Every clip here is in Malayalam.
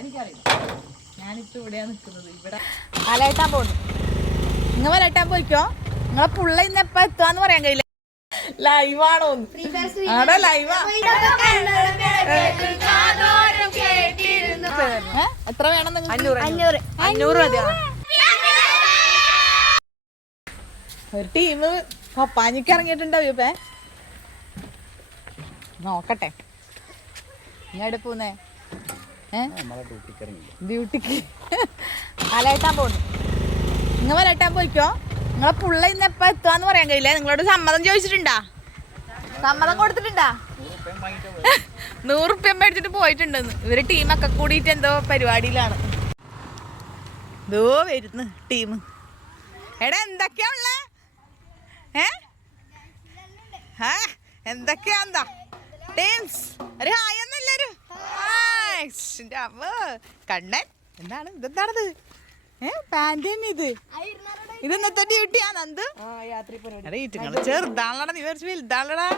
അതെനിക്കറിയില്ല ഞാനിപ്പോ ഇവിടെയാ നിൽക്കുന്നത് ഇവിടെ അലയട്ടാൻ പോകുന്നു. നിങ്ങൾ വരട്ടാൻ പോയിക്കോ? നിങ്ങളെ പുള്ള ഇന്ന് എപ്പ എത്തുവാന്ന് പറയാൻ കഴിയില്ല. ലൈവാണോ ആടാ ലൈവാ എത്ര വേണം നിങ്ങൾ അഞ്ഞൂറ്. അഞ്ഞൂറ്. മതിയോ ഒരു ടീം പപ്പാനിക്ക് ഇറങ്ങിയിട്ടുണ്ടാവും ഇപ്പേ നോക്കട്ടെ. ഞാൻ പോന്നേ ഏ ഡ്യൂട്ടിക്ക് അലയട്ടാൻ പോകുന്നു നിങ്ങൾ വലട്ടാൻ പോയിക്കോ? നിങ്ങളെ പുള്ള ഇന്ന് എപ്പ എത്തുവാന്ന് പറയാൻ കഴിയില്ല. നിങ്ങളോട് സമ്മതം ചോദിച്ചിട്ടുണ്ടാ? സമ്മതം കൊടുത്തിട്ടുണ്ടാ? നൂറുപ്യം മേടിച്ചിട്ട് പോയിട്ടുണ്ടെന്ന്. ഇവർ ടീമൊക്കെ കൂടിയിട്ട് എന്തോ പരിപാടിയിലാണ്. ഇതോ വരുന്നു ടീം എടാ എന്തൊക്കെയാ ഉള്ളേ? ഏ? എന്തൊക്കെയാ എന്താ? ടീംസ് ഒരു ഹായ് ഒന്നല്ലൊരു കണ്ണൻ. എന്താണ്? ഇതെന്താണത്? ഏ പാന്റ് തന്നെ ഇത് ഇത് ഇന്നത്തെ ഡ്യൂട്ടിയാ നന്ദു ഈറ്റുങ്ങൾ ചെറുതാണല്ലടാ നീ കുറച്ച് വലുതാണല്ലടാ.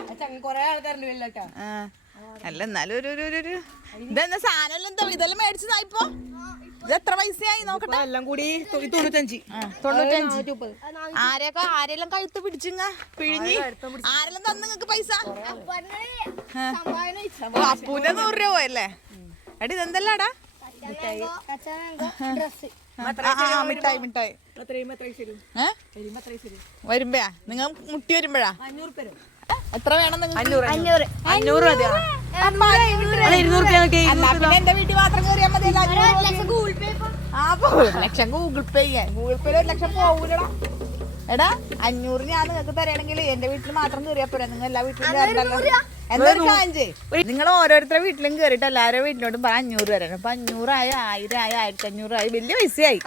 അല്ല എന്നാലും ഒരു ഒരു ഒരു ഇതെന്നാ സാധനം എന്താ ഇതെല്ലാം മേടിച്ചതാ ഇപ്പൊ? ഇത് എത്ര പൈസയായി? നോക്കട്ടെ. എല്ലാം കൂടി തൊണ്ണൂറ്റഞ്ച്. തൊണ്ണൂറ്റഞ്ച്. ആരെയൊക്കെ ആരെല്ലാം കഴുത്ത് പിടിച്ചിങ്ങ? പിഴിഞ്ഞ്? ആരെല്ലാം തന്നു നിങ്ങക്ക് പൈസ? അപ്പൂന്റെ നൂറ് രൂപ അല്ലേ എടി ഇതെന്തല്ലാടാ മിഠായി വരുമ്പോഴാ നിങ്ങൾ മുട്ടി വരുമ്പോഴാ? എത്ര വേണം നിങ്ങൾ അഞ്ഞൂറ് അഞ്ഞൂറ്. മതിയോ? എന്റെ വീട്ടിൽ മാത്രം കയറിയാൽ പോ ലക്ഷം ഗൂഗിൾ പേ ചെയ്യാൻ ഗൂഗിൾ പേയിൽ ഒരു ലക്ഷം പോകൂലടാ എടാ അഞ്ഞൂറ് ഞാൻ നിങ്ങൾക്ക് തരണമെങ്കിൽ എന്റെ വീട്ടിൽ മാത്രം കയറിയാ പോരാ. നിങ്ങൾ എല്ലാ വീട്ടിലും കയറണ്ടല്ലോ. നിങ്ങൾ ഓരോരുത്തരുടെ വീട്ടിലും കേറിട്ട് എല്ലാവരും വീട്ടിലോട്ടും പറ അഞ്ഞൂറ് തരണം അപ്പൊ അഞ്ഞൂറായി ആയിരം ആയ ആയിരത്തി അഞ്ഞൂറായി വലിയ പൈസയായി.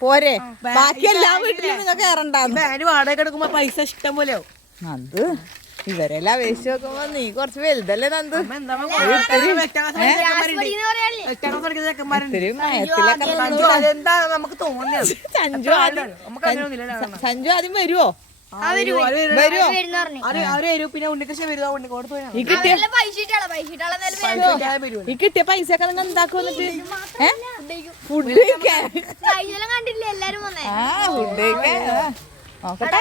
പോരെ. ബാക്കി എല്ലാ വീട്ടിലും നിങ്ങൾ വാടക എടുക്കുമ്പോ പൈസ ഇഷ്ടം പോലെ ആവും. നന്ദു ഇവരെല്ലാം അപേക്ഷിച്ച് നോക്കുമ്പോ നീ കുറച്ച് വലുതല്ലേ നന്ദു? സഞ്ജു ആദ്യം വരുവോ? ഈ കിട്ടിയ പൈസ ഒക്കെ നിങ്ങൾ എന്താക്കും എന്നിട്ട്? ഫുഡ് കഴിക്കാൻ കണ്ടില്ലേ എല്ലാരും വന്നേ? ആ ഫുഡ് കഴിക്കാൻ. നോക്കട്ടെ.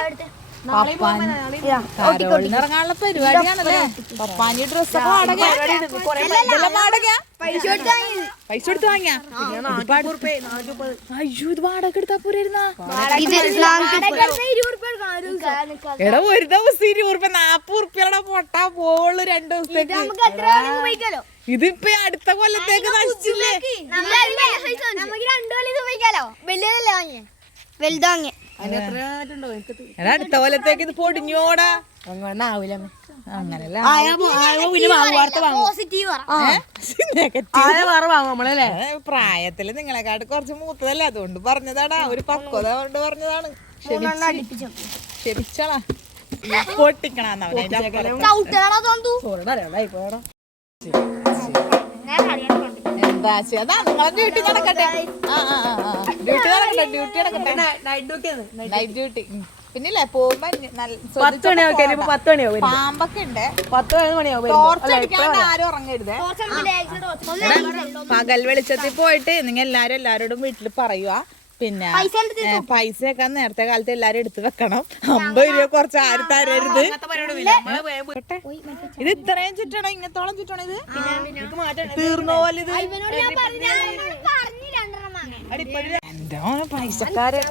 ഇറങ്ങാനുള്ള പരിപാടിയാണല്ലേ? പപ്പാനി ഡ്രസ്സൊക്കെ വാടക പൈസ കൊടുത്ത് വാങ്ങിയാ. അയ്യോ ഇത് വാടക എടുത്താ പോരായിരുന്നാ. എടാ ഒരു ദിവസം ഇരുപത് ഉറുപ്പ്യ നാപ്പത് ഉറുപ്പ്യടെ പൊട്ടാ പോൾ രണ്ടു ദിവസത്തേക്ക്. ഇതിപ്പോ അടുത്ത കൊല്ലത്തേക്ക് നശിച്ചില്ലേ? വലിയതല്ലേ വാങ്ങിയ? വലുത് വാങ്ങിയ. എടാ അടുത്ത കൊല്ലത്തേക്ക് ഇത് പൊടിഞ്ഞോടാ. അങ്ങനെ ആവില്ല അങ്ങനല്ല പിന്നെ വാർത്ത വാങ്ങും. പോസിറ്റീവ് നെഗറ്റീവ് ആയ വേറെ വാങ്ങും നമ്മളല്ലേ? പ്രായത്തിൽ നിങ്ങളെക്കാട്ട് കുറച്ച് മൂത്തതല്ലേ? അതുകൊണ്ട് പറഞ്ഞതാടാ. ഒരു പക്വത കൊണ്ട് പറഞ്ഞതാണ്. ക്ഷമിച്ച്. ക്ഷമിച്ചോളാ. പൊട്ടിക്കണാന്ന് ചെയ്യാ? അതാ നിങ്ങളെ ഡ്യൂട്ടി നടക്കട്ടെ. ആ ആ ആ ഡ്യൂട്ടി നടക്കട്ടെ ഡ്യൂട്ടി നടക്കട്ടെ. നൈറ്റ് ഡ്യൂട്ടി നൈറ്റ് ഡ്യൂട്ടി പിന്നില്ലേ പോകുമ്പോ നല്ല പത്ത് മണിയാവും ഇനിയിപ്പോ പത്ത് മണിയാവും പാമ്പൊക്കെ ഉണ്ട്. പത്ത് മണിയാവും ആരും ഉറങ്ങരുതേ. പകൽ വെളിച്ചത്തിൽ പോയിട്ട് നിങ്ങൾ എല്ലാരും എല്ലാരോടും വീട്ടിൽ പറയുക പിന്നെ പൈസ ഒക്കെ നേരത്തെ കാലത്ത് എല്ലാരും എടുത്ത് വെക്കണം. അമ്പത് രൂപ കുറച്ച് ആര് തരരുത്. ഇത് ഇത്രയും ചുറ്റണം ഇങ്ങനത്തോളം ചുറ്റണം ഇത്? തീർന്ന പോലെ ഇത് എന്റെ പൈസക്കാര്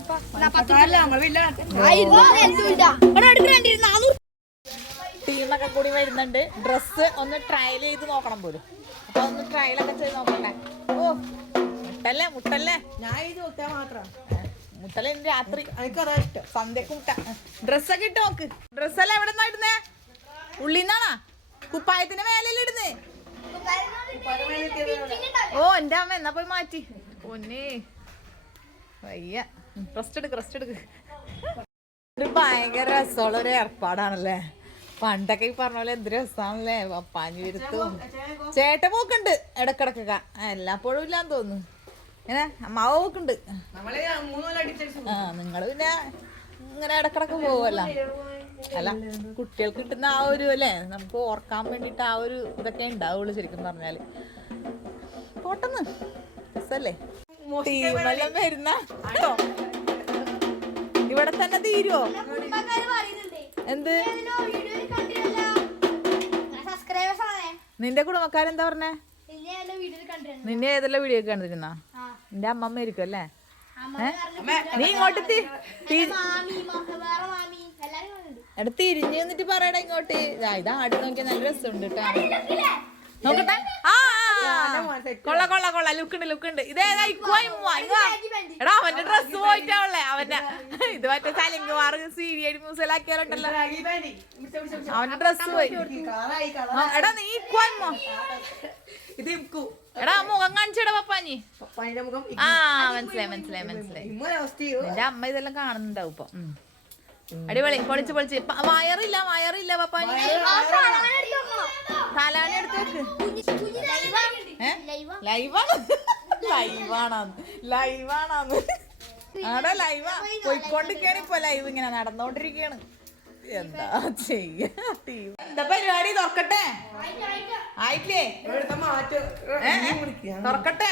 ടീമൊക്കെ കൂടി വരുന്നുണ്ട്. ഡ്രസ്സ് ഒന്ന് ട്രയൽ ചെയ്ത് നോക്കണം പോലും. അപ്പൊ ഒന്ന് ട്രയലൊക്കെ ചെയ്ത് നോക്കണ്ടേ? ഓ. മുട്ടല്ലേ മുട്ടല്ലേ? ഞാൻ ഇത് മുട്ടാ മാത്രം. മുട്ടല്ലേ ഇന്ന് രാത്രി? എനിക്കതാ ഇഷ്ടം. സന്ധ്യക്ക് മുട്ട. ഡ്രസ്സൊക്കെ ഇട്ട് നോക്ക്. ഡ്രസ്സെല്ലാം എവിടെ നിന്നാ ഇടുന്നേ? ഉള്ളിൽ നിന്നാണോ കുപ്പായത്തിന്റെ മേലല്ലേ ഇടുന്നേ? ഓ എന്റെ അമ്മ എന്നാ പോയി മാറ്റി. പൊന്നേ. വയ്യ. റെസ്റ്റ് എടുക്ക് റെസ്റ്റ് എടുക്ക്. ഒരു ഭയങ്കര രസമുള്ള ഒരു ഏർപ്പാടാണല്ലേ? പണ്ടൊക്കെ ഈ പറഞ്ഞ പോലെ എന്ത് രസമാണല്ലേ പപ്പാഞ്ഞു വരുത്തും. ചേട്ട പോക്കുണ്ട്. ഇടക്കിടക്കൊക്കെ. എല്ലാപ്പോഴും ഇല്ലാന്ന് തോന്നുന്നു. ഇങ്ങനെ അമ്മാവ പോക്കുണ്ട് നമ്മൾ മൂന്ന് കൊല്ലം അടിച്ചു ആ നിങ്ങൾ പിന്നെ ഇങ്ങനെ ഇടക്കിടക്ക് പോവല്ല? അല്ല കുട്ടികൾക്ക് കിട്ടുന്ന ആ ഒരു അല്ലേ നമുക്ക് ഓർക്കാൻ വേണ്ടിയിട്ട് ആ ഒരു ഇതൊക്കെ ഉണ്ടാവുള്ളൂ ശരിക്കും പറഞ്ഞാൽ. പോട്ടെന്ന്. രസല്ലേ? ടീമെല്ലാം വരുന്ന കേട്ടോ ഇവിടെ തന്നെ തീരുവോ? എന്ത്? നിന്റെ കുടുംബക്കാരെന്താ പറഞ്ഞേ? നിന്നെ ഏതെല്ലാം വീഡിയോ കണ്ടിരുന്ന? ആ നിന്റെ അമ്മമ്മ ആയിരിക്കും അല്ലേ? നീ ഇങ്ങോട്ട് എടാ തിരിഞ്ഞു നിന്നിട്ട് പറയടാ ഇങ്ങോട്ട്. ഇതാ ഇത് ആടി നോക്കിയാൽ നല്ല രസമുണ്ട് കേട്ടോ നോക്കട്ടെ ആ. കൊള്ള കൊള്ള കൊള്ള ലുക്കുണ്ട് ലുക്കുണ്ട് ഇതേതാ. എടാ അവന്റെ ഡ്രസ് പോയിട്ടാവുള്ളേ അവന്റെ ഇത് മറ്റേ തലങ്ക് മാറ് സീരിയൽ മ്യൂസിലാക്കിയാലുണ്ടല്ലോ അവന്റെ ഡ്രസ് പോയി എടാ നീ ഇക്കുവാ ഇമ്മോ ഇത് എടാ മുഖം കാണിച്ചടാ പപ്പാഞ്ഞി ആ മനസ്സിലായി മനസ്സിലായി മനസ്സിലായി എന്റെ അമ്മ ഇതെല്ലാം കാണുന്നുണ്ടാവും ഇപ്പൊ അടിപൊളി പൊളിച്ച് പൊളിച്ച് വയറില്ല വയറില്ല പപ്പാഞ്ഞി തലാണി എടുത്ത് വെക്ക് ഏ? ലൈവാണ്. ലൈവാണാന്ന് ലൈവാണാന്ന് ആടെ ലൈവാ. പോയിക്കൊണ്ടിരിക്കുകയാണ് ഇപ്പൊ ലൈവ് ഇങ്ങനെ നടന്നോണ്ടിരിക്കാണ് എന്താ ചെയ്യ എന്താ പരിപാടി? തുറക്കട്ടെ? ആയിട്ടേ? തുറക്കട്ടെ?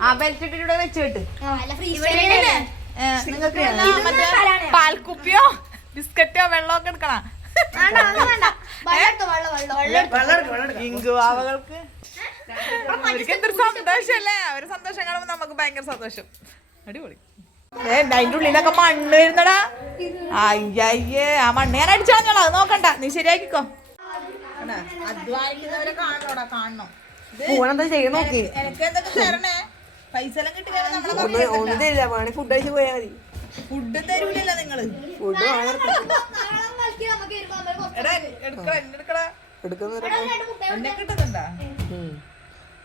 ആ ബെൽറ്റ് ഇവിടെ വെച്ച് വല്ല മറ്റേ പാൽക്കുപ്പിയോ ബിസ്ക്കറ്റോ വെള്ളമൊക്കെ എടുക്കണ? ഇങ്കുവാവകൾക്ക് എന്തൊരു സന്തോഷല്ലേ? അവർ സന്തോഷം കാണുമ്പോ നമുക്ക് ഭയങ്കര സന്തോഷം. അടിപൊളി. അതിന്റെ ഉള്ളിലൊക്കെ മണ്ണ് വരുന്നടാ. അയ്യയ്യേ ആ മണ്ണ് ഞാൻ അടിച്ചു അത് നോക്കണ്ട. നീ ശരിയാക്കിക്കോ. അധ്വാനിക്കുന്നവരെ കാണണോടാ കാണണം. ഓനെന്താ ചെയ്യ നോക്കി. എനിക്ക് എന്തൊക്കെ തരണേ? പൈസ എല്ലാം ഒന്നും ഫുഡ് കഴിച്ച് പോയാൽ മതി. ഫുഡ് തരൂലല്ലോ നിങ്ങൾ. ഫുഡ്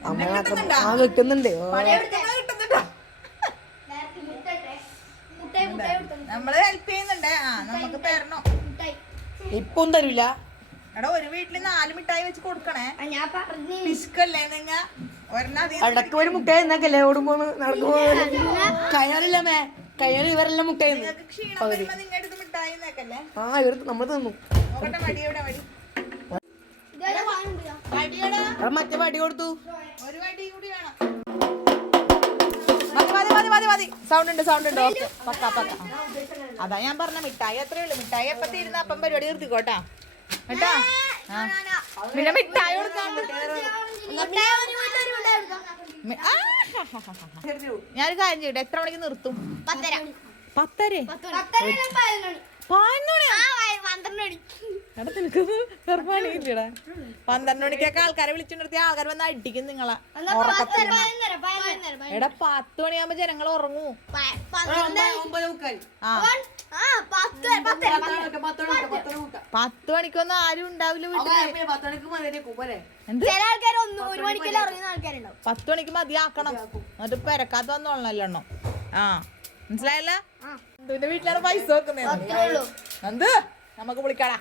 അമ്മ ആ വെക്കുന്നുണ്ട്. ഓ. പണിയെടുക്കുന്നത് കിട്ടുന്നുണ്ടോ? നമ്മൾ ഹെൽപ്പ് ചെയ്യുന്നുണ്ട്. ആ നമുക്ക് തരണം. ഇപ്പം തരൂല. എടാ ഒരു വീട്ടിൽ നാല് മിഠായി വെച്ച് കൊടുക്കണേ. ഞാൻ പറഞ്ഞു. നിങ്ങ? ഇടയ്ക്ക് ഒരു മുട്ടായി എന്നാക്കല്ലേ ഓടുമ്പോ നടക്കുമ്പോ കയറില്ല മേ. കയറി ഇവരെല്ലാം മുട്ടായി നിങ്ങൾക്ക് ആ ഇവർ നമ്മൾ തന്നു. നോക്കട്ടെ വടി എവിടെ? വടി. ഇതുവരെ വാങ്ങുന്നുണ്ടോ വടിയടാ. അവിടെ മറ്റേ വടി കൊടുത്തു. ഒരു വടി കൂടി വേണം. മതി മതി മതി മതി സൗണ്ട് ഉണ്ട് സൗണ്ട് ഉണ്ട്. ഓക്കെ പക്ക പക്ക. അതാ ഞാൻ പറഞ്ഞ മിഠായി അത്രേ ഉള്ളൂ. മിഠായി എപ്പ തീരുന്ന അപ്പം പരിപാടി നിർത്തിക്കോട്ടാ. കേട്ടാ. പിന്നെ മിഠായി കൊടുക്കാണ്ട്. ഞാനൊരു കാര്യം ചെയ്യട്ടെ? എത്ര മണിക്ക് നിർത്തും? പത്തര. പത്തരേ? പന്ത്രണ്ട് മണിക്കൊക്കെ ആൾക്കാരെ വിളിച്ചിട്ട് നിർത്തി. ആൾക്കാർ വന്ന് അടിക്കും നിങ്ങളെ. എടാ പത്ത് മണിയാകുമ്പോ ജനങ്ങൾ ഉറങ്ങൂ. പത്ത് മണിക്കൊന്നും ആരും ഉണ്ടാവില്ല വീട്ടിൽ. പത്ത് മണിക്ക് മതിയാക്കണം. എന്നിട്ട് പെരക്കാത്ത വന്നോളണല്ലോ ആ. മനസ്സിലായല്ല? നിന്റെ വീട്ടിലാണ് പൈസ വെക്കുന്നേ ഉള്ളൂ. എന്ത്? നമുക്ക് വിളിക്കാടാ.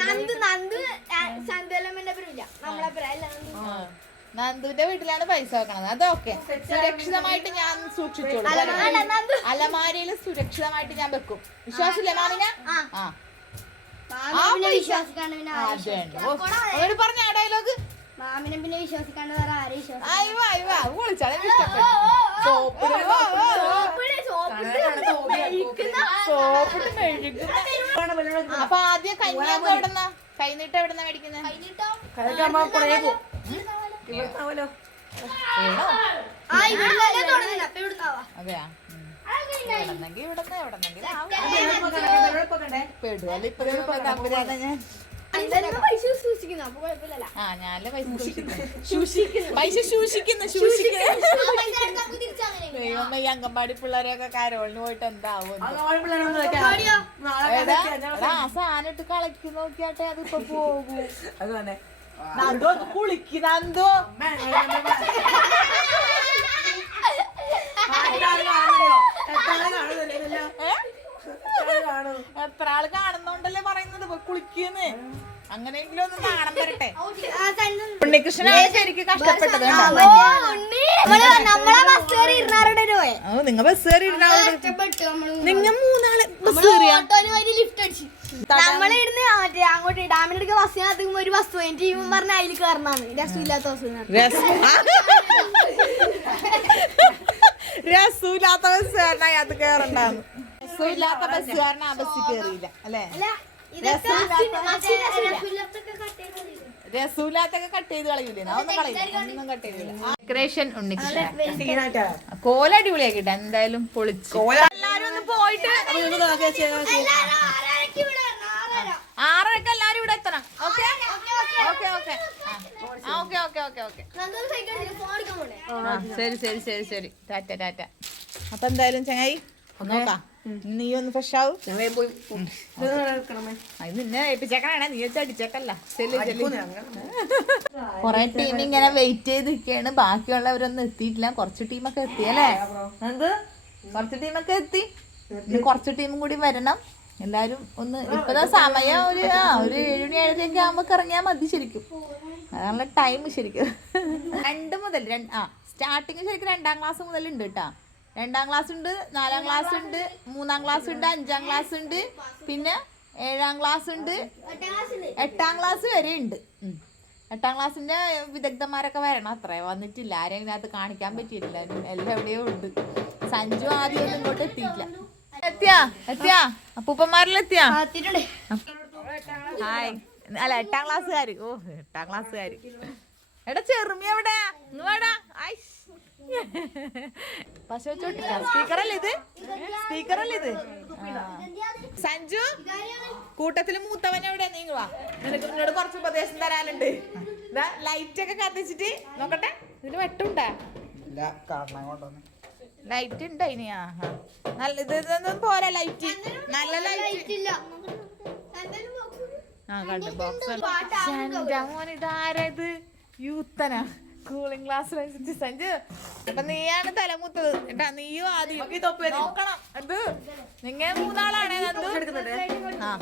നന്ദു നന്ദു ചന്തലമ്മന്റെ പേരില്ല നമ്മളെ പേരല്ല നന്ദു. ആ. നന്ദുവിന്റെ വീട്ടിലാണ് പൈസ വെക്കണത്. അതൊക്കെ സുരക്ഷിതമായിട്ട് ഞാൻ സൂക്ഷിച്ചോളൂ. അലമാരയിൽ സുരക്ഷിതമായിട്ട് ഞാൻ വെക്കും. വിശ്വാസില്ലേ മാമിന? ആ. വിശ്വാസിക്കാണ് പറഞ്ഞ ഡയലോഗ് മാമിനെ പിന്നെ വിശ്വസിക്കാണ്ട് വേറെ മെഴുകുന്ന അപ്പൊ ആദ്യം കൈനീട്ടം എവിടെന്നാ കൈനീട്ടം എവിടെന്നാ മേടിക്കുന്നത് അതെയാ ഉം. എവിടെന്നെങ്കി ഇവിടെന്ന് എവിടെന്നെങ്കിൽ പെടുവല്ല ഇപ്പൊ തമ്പുരാനെ ഞാൻ ആ ഞാനല്ലേ പൈസ പൈസ സൂക്ഷിക്കുന്നു സൂക്ഷിക്കുന്നു. ഈ അംഗൻവാടി പിള്ളേരെയൊക്കെ കരോളിന് പോയിട്ട് എന്താവും? ആ സാധനം ഇട്ട് കളക്കി നോക്കിയാട്ടെ അതിപ്പോ പോകും. നന്ദോ കുളിക്ക് നന്ദോ. കാണുന്നില്ലല്ലോ? എത്ര ആൾ കാണുന്നോണ്ടല്ലേ പറയുന്നത്? കുളിക്കുന്നു. അങ്ങനെയെങ്കിലും ഒന്ന് നാണം വരട്ടെ. ഉണ്ണികൃഷ്ണൻ ശരിക്കും കഷ്ടപ്പെട്ടത് കണ്ടോ? നമ്മളെ ബസ് കയറി ഇരുന്നാറുടെ പോയെ? ഓ നിങ്ങ ബസ് കയറി നിങ്ങ മൂന്നാൾ ബസ് കയറിയാ ലിഫ്റ്റ് അടിച്ചു. നമ്മളിരുന്ന് മറ്റേ അങ്ങോട്ട് ഡാമിനടുക്ക് ബസ്സിനകത്ത് ഒരു ബസ് പോയി. ടീം പറഞ്ഞ അതിൽ കയറണാണ് രസമില്ലാത്ത ബസ് രസമില്ലാത്ത ബസ് കാരണം അത് കേറണ്ടാന്ന്. രസമില്ലാത്ത കാരണം ആ ബസ്സിൽ കയറിയില്ല അല്ലേ? രസമില്ലാത്തൊക്കെ കട്ട് ചെയ്ത് കളയൂലേ? ഞാൻ ഒന്നും കളയില്ല. ഒന്നും കട്ട് ചെയ്തില്ല. ഡെക്കറേഷൻ കോല അടിപൊളിയാക്കിട്ടെ എന്തായാലും പൊളിച്ച്. എല്ലാരും ഒന്ന് പോയിട്ട് ആറരക്ക് എല്ലാരും ഇവിടെ എത്തണം. Okay? Okay okay okay okay. Okay. Okay ആ ശരി ശരി ശരി ശരി. ടാറ്റ ടാറ്റ. അപ്പൊ എന്തായാലും ചങ്ങായി നീ ഒന്ന് ഫ്രഷ് ആവും. പോയി അത് നിന്നെ ഏൽപ്പിച്ചേക്കണേ. നീ വെച്ച് അടിച്ചേക്കല്ല. കൊറേ ടീം ഇങ്ങനെ വെയിറ്റ് ചെയ്ത് നിൽക്കുകയാണ് ബാക്കിയുള്ളവരൊന്നും എത്തിയിട്ടില്ല. കുറച്ച് ടീമൊക്കെ എത്തി അല്ലേ? എന്ത്? കുറച്ച് ടീമൊക്കെ എത്തി. ഇനി കുറച്ച് ടീമും കൂടി വരണം. എല്ലാരും ഒന്ന് ഇപ്പതാ സമയം ഒരു ആ ഒരു ഏഴുമണി ഏഴരയൊക്കെ ആകുമ്പോ ഇറങ്ങിയാൽ മതി ശരിക്കും. അതാണല്ലോ ടൈം ശരിക്കും. രണ്ട് മുതൽ രണ്ട് ആ സ്റ്റാർട്ടിങ് ശരിക്കും രണ്ടാം ക്ലാസ് മുതൽ ഉണ്ട് കേട്ടാ. രണ്ടാം ക്ലാസ് ഉണ്ട് നാലാം ക്ലാസ് ഉണ്ട് മൂന്നാം ക്ലാസ് ഉണ്ട് അഞ്ചാം ക്ലാസ് ഉണ്ട് പിന്നെ ഏഴാം ക്ലാസ് ഉണ്ട് എട്ടാം ക്ലാസ് വരെ ഉണ്ട്. എട്ടാം ക്ലാസ്സിന്റെ വിദഗ്ധന്മാരൊക്കെ വരണം അത്രേ വന്നിട്ടില്ല. ആരെയും ഇതിനകത്ത് കാണിക്കാൻ പറ്റിയിട്ടില്ല. എല്ലാം എവിടെയോ ഉണ്ട്. സഞ്ജു ആദ്യം ഒന്നും ഇങ്ങോട്ട് എത്തിയില്ല. എത്തിയാ? എത്തിയാ? അപ്പൂപ്പന്മാരിലെത്തിയാ? ഹായ്. അല്ല എട്ടാം ക്ലാസ്സുകാര് ഓ എട്ടാം ക്ലാസ്സുകാര് എടാ ചെറുമി എവിടെ ഇങ്ങ് വാടാ. ഐഷ് പശു അല്ലേ ഇത്? സ്പീക്കർ അല്ലേ ഇത്. സഞ്ജു കൂട്ടത്തിൽ മൂത്തവൻ എവിടെ നീങ്ങുവാ നിനക്ക് നിന്നോട് കുറച്ച് ഉപദേശം തരാനുണ്ട്. ലൈറ്റ് ഒക്കെ കത്തിച്ചിട്ട് നോക്കട്ടെ. ഇതിന് വെട്ടുണ്ടാ? ലൈറ്റ് ഉണ്ട് അതിന് ആ. നല്ല ഇത് ഇതൊന്നും പോരാ ലൈറ്റ് നല്ല ലൈറ്റ് ആ കണ്ടു. ബോക്സ് മോൻ ഇതാരാ ഇത്? യൂത്തനാ. കൂളിംഗ് ഗ്ലാസ് അനുസരിച്ച് സഞ്ജു അപ്പൊ നീയാണ് തലമുത്തത്. കേട്ടാ നീയും ആദ്യം. നോക്കണം. എന്ത്? നിങ്ങൾ മൂന്നാളാണ് നന്ദു ആ.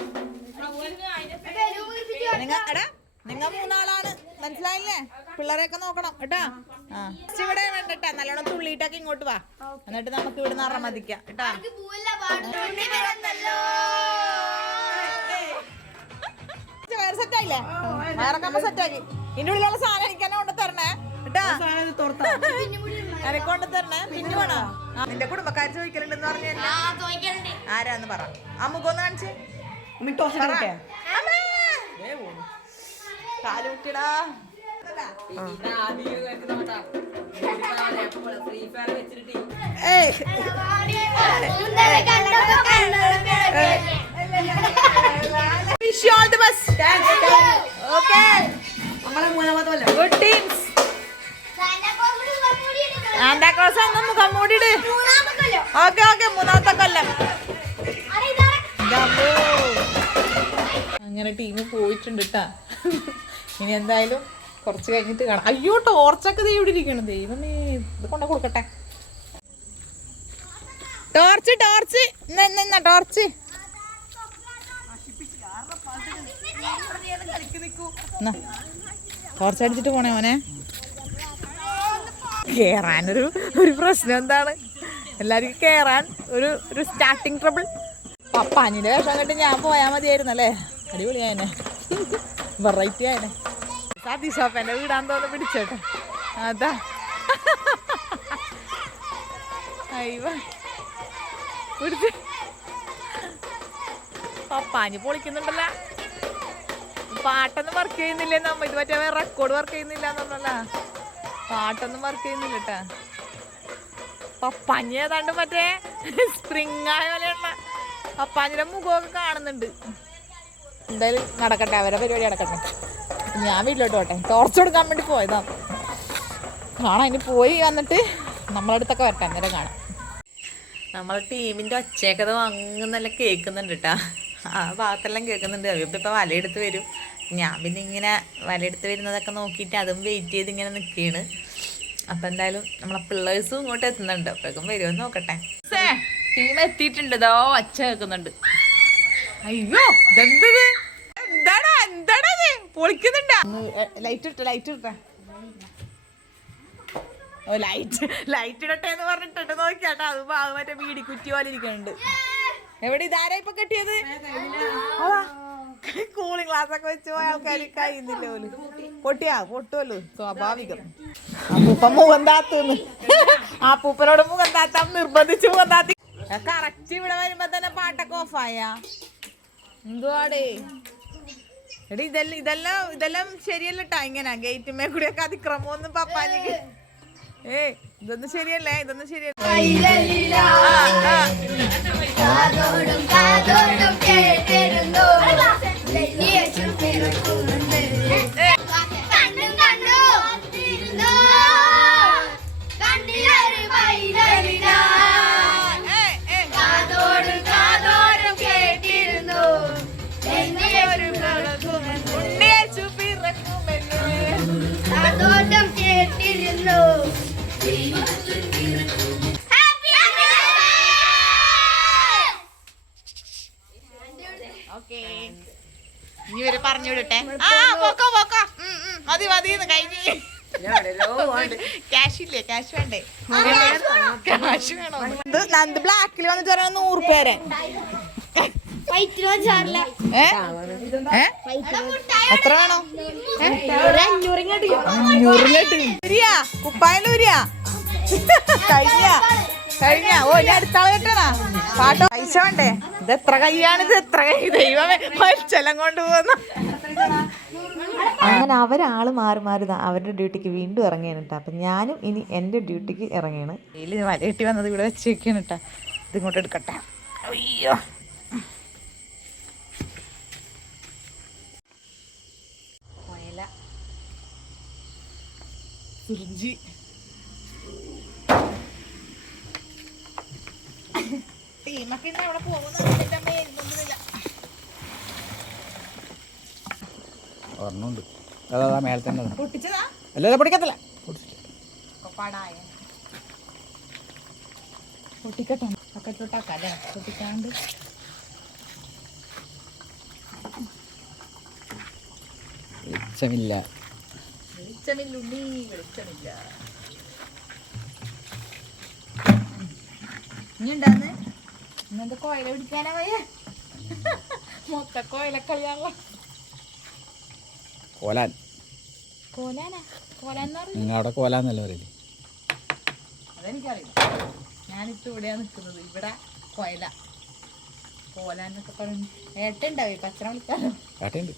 നിങ്ങ എടാ നിങ്ങൾ മൂന്നാളാണ്. മനസ്സിലായില്ലേ? പിള്ളേരെയൊക്കെ നോക്കണം കേട്ടാ? ആ. ഇവിടെ വേണ്ട കേട്ടാ. നല്ലോണം തുള്ളിയിട്ടൊക്കെ ഇങ്ങോട്ട് വാ. എന്നിട്ട് നമുക്ക് ഇവിടെ നിന്ന് അറമതിക്കാം കേട്ടാ വേറെ സെറ്റായില്ലേ വേറെ സെറ്റാക്കി ഇതിന്റെ ഉള്ളിലുള്ള സാധനം കേട്ടാ തരണേ പിന്നെ വേണോ നിന്റെ കുടുംബക്കാർ ചോദിക്കലുണ്ടെന്ന് പറഞ്ഞു ആരാന്ന് പറ അമ്മുക്കൊന്ന് കാണിച്ച്. കാലുകുട്ടിടാ ഏയ് wish you all the best okay Santa Claus ഒന്ന് മുഖം മൂടിയിട് ഓക്കെ ഓക്കെ മൂന്നാമത്തെ കൊല്ലം അങ്ങനെ ടീം പോയിട്ടുണ്ട് കേട്ടാ ഇനി എന്തായാലും കുറച്ച് കഴിഞ്ഞിട്ട് കാണാം. അയ്യോ ടോർച്ചൊക്കെ ദേ ഇവിടെ ഇരിക്കണം. ദൈവമേ ഇത് കൊണ്ട കൊടുക്കട്ടെ. ടോർച്ച് ടോർച്ച് ഇന്ന ടോർച്ച് ടോർച്ച് അടിച്ചിട്ട് പോണേ മോനെ. കേറാനൊരു ഒരു പ്രശ്നം എന്താണ്? എല്ലാവർക്കും കേറാൻ ഒരു ഒരു സ്റ്റാർട്ടിങ് ട്രബിൾ പപ്പാനിന്റെ വേഷം കണ്ട് ഞാൻ പോയാൽ മതിയായിരുന്നു അല്ലേ? അടിപൊളിയായനെ വെറൈറ്റി ആയനെ. സതീഷാപ്പന്റെ വീടാൻ തോന്നുന്നു പിടിച്ചേട്ടെ. അതാ. അയ്യോ. പിടിച്ച്. പപ്പാഞ്ഞ് പൊളിക്കുന്നുണ്ടല്ലോ. പാട്ടൊന്നും വർക്ക് ചെയ്യുന്നില്ലേ നമ്മ? ഇത് മറ്റേ റെക്കോർഡ് വർക്ക് ചെയ്യുന്നില്ല എന്നല്ല പാട്ടൊന്നും വർക്ക് ചെയ്യുന്നില്ല കേട്ടാ പപ്പാഞ്ഞ ഏതാണ്ട് മറ്റേ സ്പ്രിങ് ആയ പോലെയുള്ള പപ്പാഞ്ഞിന്റെ മുഖമൊക്കെ കാണുന്നുണ്ട്. എന്തായാലും നടക്കട്ടെ അവരെ പരിപാടി നടക്കട്ടെ. ഞാൻ വീട്ടിലോട്ട് പോട്ടെ. ടോർച്ച് കൊടുക്കാൻ വേണ്ടി പോയതാ. കാണാം ഇനി പോയി വന്നിട്ട് നമ്മളടുത്തൊക്കെ വരട്ടെ അന്നേരം കാണാം. നമ്മളെ ടീമിന്റെ ഒച്ചയൊക്കെ വാങ്ങുന്നല്ല നല്ല കേൾക്കുന്നുണ്ട് കേട്ടാ ആ ഭാഗത്തെല്ലാം കേൾക്കുന്നുണ്ട്. അവരിപ്പോൾ വലയെടുത്ത് വരും. ഞാൻ പിന്നെ ഇങ്ങനെ വലയെടുത്ത് വരുന്നതൊക്കെ നോക്കിയിട്ട് അതും വെയിറ്റ് ചെയ്ത് ഇങ്ങനെ നിൽക്കുകയാണ് അപ്പം എന്തായാലും നമ്മളെ പിള്ളേഴ്സും ഇങ്ങോട്ട് എത്തുന്നുണ്ട്. അപ്പോഴേക്കും വരുമെന്ന് നോക്കട്ടെ. ടീം എത്തിയിട്ടുണ്ട്. ഇതോ അച്ഛ കേൾക്കുന്നുണ്ട്. അയ്യോ ഇതെന്തത്? എന്താടാ എന്താടാ പൊളിക്കുന്നുണ്ടാ? ലൈറ്റ് ഇട്ട ലൈറ്റ് ഇട്ട. ഓ ലൈറ്റ് ലൈറ്റ് ഇടട്ടെ എന്ന് പറഞ്ഞിട്ടുണ്ട്. നോക്കിയാട്ടോ അത് മറ്റേ വീടി കുറ്റി പോലെ ഇരിക്കുന്നുണ്ട്. എവിടെ ഇതാരാ ഇപ്പൊ കെട്ടിയത്? കൂളിംഗ് ഗ്ലാസ് ഒക്കെ വെച്ച് പോയ ആൾക്കാർ കഴിയുന്നില്ല പോലും പൊട്ടിയാ? പൊട്ടുമല്ലോ സ്വാഭാവികം. അപ്പൂപ്പ മുഖം താത്തുന്ന്. ആ പൂപ്പനോട് മുഖം താത്താൻ നിർബന്ധിച്ച് മുഖം താത്തി. കറക്റ്റ് ഇവിടെ വരുമ്പോ തന്നെ പാട്ടൊക്കെ ഓഫായ എന്തുവാടേ? എടി ഇതെല്ലാം ഇതെല്ലാം ഇതെല്ലാം ശരിയല്ല ട്ടാ. ഇങ്ങനെ ഗേറ്റുമേ കൂടി ഒക്കെ അതിക്രമമൊന്നും പപ്പാനിക്ക്. ഏ ഇതൊന്നും ശരിയല്ലേ ഇതൊന്നും ശരിയല്ല. വിടട്ടെ. ആ പോക്കോ പോക്കോ. മതി മതി കഴിഞ്ഞു. ക്യാഷ് ഇല്ലേ? ക്യാഷ് വേണ്ടേ? ക്യാഷ് വേണോ? ഇത് നന്ദ് ബ്ലാക്കിൽ വന്നിട്ട് പറയാൻ നൂറ് പേരെ വൈറ്റിലോ ചാറില്ല ഏ? ഏ? എത്ര വേണോ? ഒരു അഞ്ഞൂറിങ്ങോട്ട്. അഞ്ഞൂറിലിട്ട് ഉരിയാ കുപ്പായം ഉരിയാ. കഴിഞ്ഞ. കഴിഞ്ഞ. ഓ ഞാൻ അടുത്താളെ കിട്ടണാ? പാട്ടോ. പൈസ വേണ്ടേ? ഇത് എത്ര കൈയാണിത് എത്ര കൈ ദൈവമേ ചെലം കൊണ്ടുപോകുന്ന. അങ്ങനെ അവരാൾ മാറി മാറി ദാ അവരുടെ ഡ്യൂട്ടിക്ക് വീണ്ടും ഇറങ്ങിയാണ് കേട്ടോ അപ്പം ഞാനും ഇനി എന്റെ ഡ്യൂട്ടിക്ക് ഇറങ്ങിയാണ്. ഇതിൽ മലയെട്ടി വന്നത് ഇവിടെ വെച്ച് വെക്കാണ് കേട്ടോ ഇതിങ്ങോട്ട് എടുക്കട്ടെ. അയ്യോ. കൊയല സുർജി ടീമൊക്കെ ഇന്ന് അവിടെ പോകുന്ന ഒരെണ്ണമുണ്ട്. അതാ മേലെ തന്നെ ഉണ്ട്. പൊട്ടിച്ചതാ? അല്ല പഠിക്കത്തില്ല കൊപ്പാടായ പൊട്ടിക്കട്ടെ. ഒക്കെ തൊട്ടാക്കല്ലേ പൊട്ടിക്കാണ്ട്. വെളിച്ചമില്ല. വെളിച്ചമില്ലുണ്ണി വെളിച്ചമില്ല. ഇനി ഉണ്ടാന്ന് ഇന്നത്തെ കോയില പിടിക്കാനാ വയ്യ? മൊത്ത കോയില കളിയാണല്ലോ കോലാൻ. അവിടെ കോലാന്നല്ല പറയില്ലേ അതെനിക്കറിയില്ല. ഞാനിപ്പോ ഇവിടെയാ നിൽക്കുന്നത് ഇവിടെ കോയല. കോലാന്നൊക്കെ പറഞ്ഞു ഏട്ടുണ്ടാവേ പച്ചറ വിളിക്കാലോ. ഏട്ടയുണ്ട്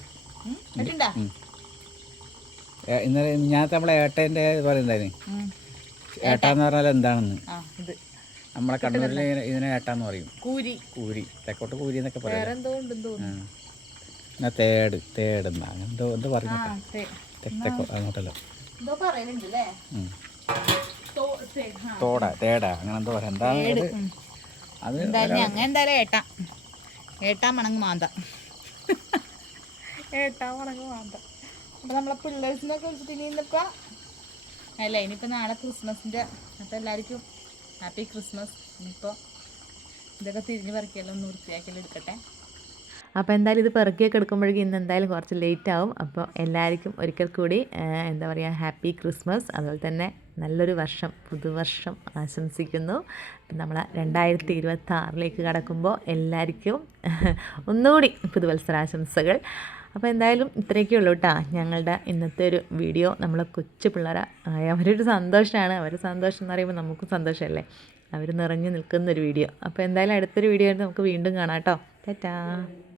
ഉം? ഏട്ടുണ്ടാ ഉം. ഏ- ഇന്നലെ ഞാൻ നമ്മളെ ഏട്ടന്റെ പറയുന്നുണ്ടായിരുന്നു. ഏട്ടാന്ന് പറഞ്ഞാൽ എന്താണെന്ന്? നമ്മളെ കണ്ണൂരിൽ ഇതിനെ- ഏട്ടാന്ന് പറയും. കൂരി. കൂരി. തെക്കോട്ട് കൂരി എന്നൊക്കെ പറയാം എന്നാ തേട് തേടുന്ന അങ്ങനെ എന്തോ എന്തോ തേ- തെക്കോ അങ്ങോട്ടല്ലോ. തോട തേട. അങ്ങനെ എന്തോ പറയാം. എന്താ. അത്? അങ്ങനെ എന്തായാലും ഏട്ടാ. ഏട്ടാ മണങ്ങ് മാന്ത. ഏട്ടാ മണങ്ങ് മാന്ത. അപ്പൊ നമ്മളെ പിള്ളേഴ്സിനൊക്കെ വിളിച്ചിട്ട് ഇനി ഇന്നിപ്പോ അല്ല നാളെ ക്രിസ്മസിന്റെ അപ്പൊ എല്ലാവർക്കും ഹാപ്പി ക്രിസ്മസ്. ഇനിയിപ്പോ ഇതൊക്കെ തിരിഞ്ഞു പറിക്കലോ ഒന്ന് വൃത്തിയാക്കലെടുക്കട്ടെ എടുക്കട്ടെ. അപ്പോൾ എന്തായാലും ഇത് പെറുക്കിയൊക്കെ എടുക്കുമ്പോഴേക്കും ഇന്ന് എന്തായാലും കുറച്ച് ലേറ്റ് ആവും. അപ്പോൾ എല്ലാവർക്കും ഒരിക്കൽ കൂടി എന്താ പറയുക ഹാപ്പി ക്രിസ്മസ് അതുപോലെ തന്നെ നല്ലൊരു വർഷം പുതുവർഷം ആശംസിക്കുന്നു. നമ്മൾ രണ്ടായിരത്തി ഇരുപത്തി ആറിലേക്ക് കടക്കുമ്പോൾ എല്ലാവർക്കും ഒന്നുകൂടി പുതുവത്സരാശംസകൾ. അപ്പോൾ എന്തായാലും ഇത്രയൊക്കെ ഉള്ളൂ കേട്ടോ ഞങ്ങളുടെ ഇന്നത്തെ ഒരു വീഡിയോ. നമ്മളെ കൊച്ചു പിള്ളേരെ. അവരൊരു സന്തോഷമാണ് അവരുടെ സന്തോഷം എന്ന് പറയുമ്പോൾ നമുക്കും സന്തോഷമല്ലേ അവർ നിറഞ്ഞു നിൽക്കുന്ന ഒരു വീഡിയോ. അപ്പോൾ എന്തായാലും അടുത്തൊരു വീഡിയോ ആയിട്ട് നമുക്ക് വീണ്ടും കാണാം കേട്ടോ ടാറ്റാ.